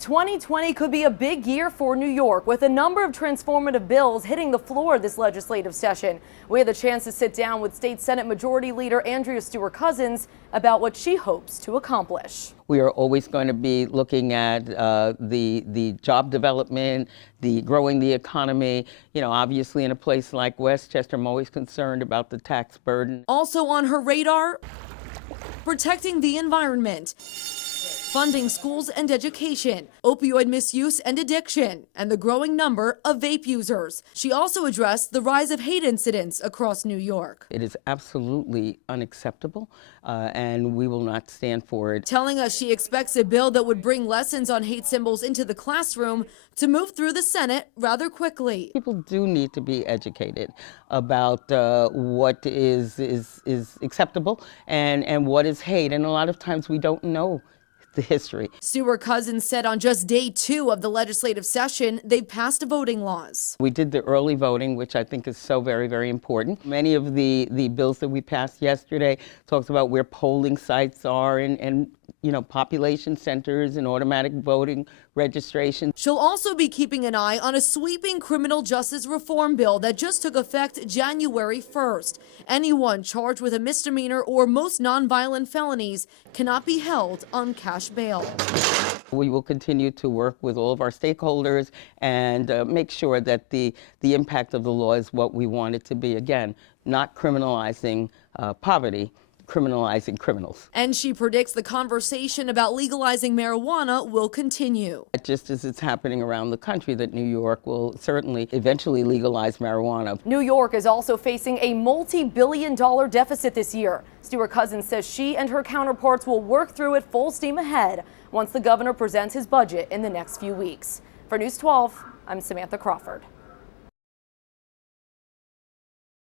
2020 could be a big year for New York, with a number of transformative bills hitting the floor this legislative session. We had the chance to sit down with State Senate Majority Leader Andrea Stewart-Cousins about what she hopes to accomplish. We are always going to be looking at the job development, the growing the economy. You know, obviously in a place like Westchester, I'm always concerned about the tax burden. Also on her radar, protecting the environment, funding schools and education, opioid misuse and addiction, and the growing number of vape users. She also addressed the rise of hate incidents across New York. It is absolutely unacceptable, and we will not stand for it. Telling us she expects a bill that would bring lessons on hate symbols into the classroom to move through the Senate rather quickly. People do need to be educated about what is acceptable and what is hate, and a lot of times we don't know the history. Stewart-Cousins said on just day 2 of the legislative session, they passed voting laws. We did the early voting, which I think is so very, very important. Many of the bills that we passed yesterday talks about where polling sites are and you know, population centers and automatic voting registration. She'll also be keeping an eye on a sweeping criminal justice reform bill that just took effect January 1st. Anyone charged with a misdemeanor or most nonviolent felonies cannot be held on cash bail. We will continue to work with all of our stakeholders and make sure that the impact of the law is what we want it to be. Again, not criminalizing poverty, criminalizing criminals. And she predicts the conversation about legalizing marijuana will continue. Just as it's happening around the country, that New York will certainly eventually legalize marijuana. New York is also facing a multi-billion-dollar deficit this year. Stewart-Cousins says she and her counterparts will work through it full steam ahead once the governor presents his budget in the next few weeks. For News 12, I'm Samantha Crawford.